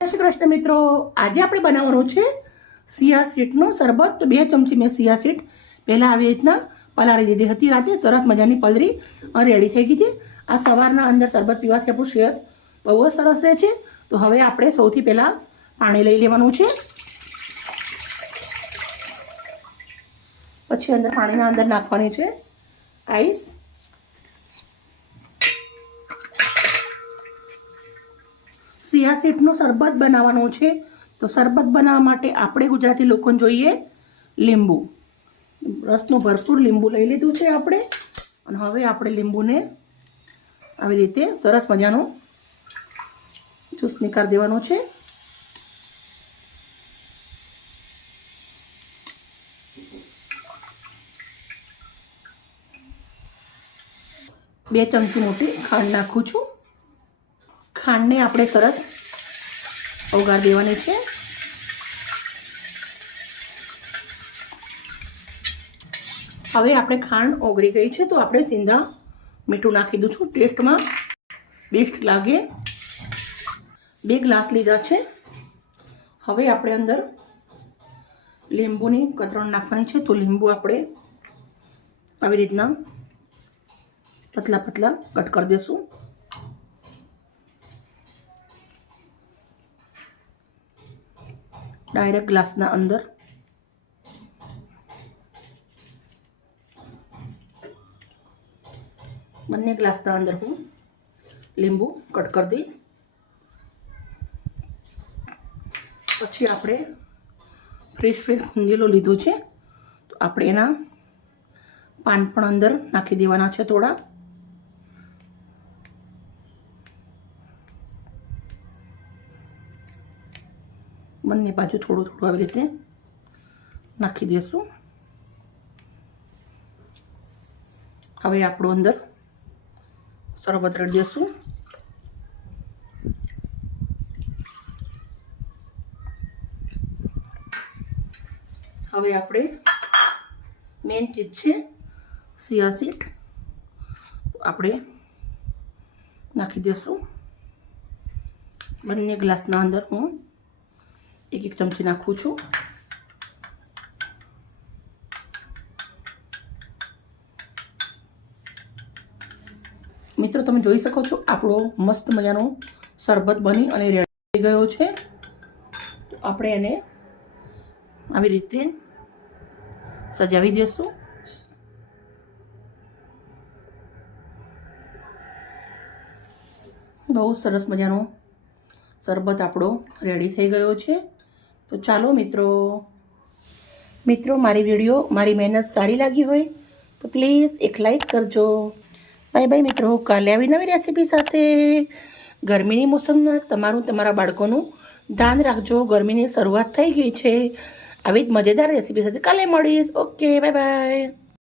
જય શ્રી કૃષ્ણ મિત્રો, આજે આપણે બનાવવાનું છે સિયા સીડનો શરબત. તો 2 ચમચી મેં સિયા સીડ પહેલાં આવી રીતના પલાળી દીધી હતી રાતે. સરસ મજાની પલળી રેડી થઈ ગઈ છે. આ સવારના અંદર શરબત પીવાથી આપણું સેહત બહુ જ સરસ રહે છે. તો હવે આપણે સૌથી પહેલાં પાણી લઈ લેવાનું છે. પછી અંદર પાણીના અંદર નાખવાની છે આઈસ. સિયા સીડનો શરબત બનાવવાનો છે. તો શરબત બનાવવા માટે આપણે ગુજરાતી લોકોને જોઈએ લીંબુ. રસનું ભરપૂર લીંબુ લઈ લીધું છે આપણે. અને હવે આપણે લીંબુને આવી રીતે સરસ મજાનું જ્યુસ નીકાળી દેવાનું છે. બે ચમચી મોટી ખાંડ નાખું છું. ખાંડને આપણે સરસ ઓગાળી દેવાની છે. હવે આપણે ખાંડ ઓગળી ગઈ છે તો આપણે સીધા મીઠું નાખી દઉં છું. ટેસ્ટમાં બેસ્ટ લાગે. 2 ગ્લાસ લીધા છે. હવે આપણે અંદર લીંબુની કતરણ નાખવાની છે. તો લીંબુ આપણે આવી રીતના પતલા પતલા કટ કરી દઈશું. ડાયરેક્ટ ગ્લાસના અંદર બંને ગ્લાસના અંદર હું લીંબુ કટ કરી દઈશ. પછી આપણે ફ્રેશ ગુંદેલો લીધો છે તો આપણે એના પાન પણ અંદર નાખી દેવાના છે થોડા. બંને બાજુ થોડું થોડું આવી રીતે નાખી દઈશું. હવે આપણું અંદર શરબત રેડી દઈશું. હવે આપણે મેઇન ચીજ છે સિયા સીડ આપણે નાખી દઈશું. બંને ગ્લાસના અંદર હું 1 ચમચી નાખું છું. મિત્રો તમે જોઈ શકો છો આપણો મસ્ત મજાનો શરબત બની અને રેડી થઈ ગયો છે. તો આપણે એને આવી રીતે સજાવી દઈશું. બહુ સરસ મજાનો શરબત આપણો રેડી થઈ ગયો છે. તો ચાલો મિત્રો મારી વિડીયો મારી મહેનત સારી લાગી હોય તો પ્લીઝ એક લાઈક કરજો. બાય બાય મિત્રો. કાલે આવી નવી રેસીપી સાથે. ગરમીની મોસમમાં તમારા બાળકોનું ધ્યાન રાખજો. ગરમીની શરૂઆત થઈ ગઈ છે. આવી જ મજેદાર રેસીપી સાથે કાલે મળીશ. Okay, bye bye.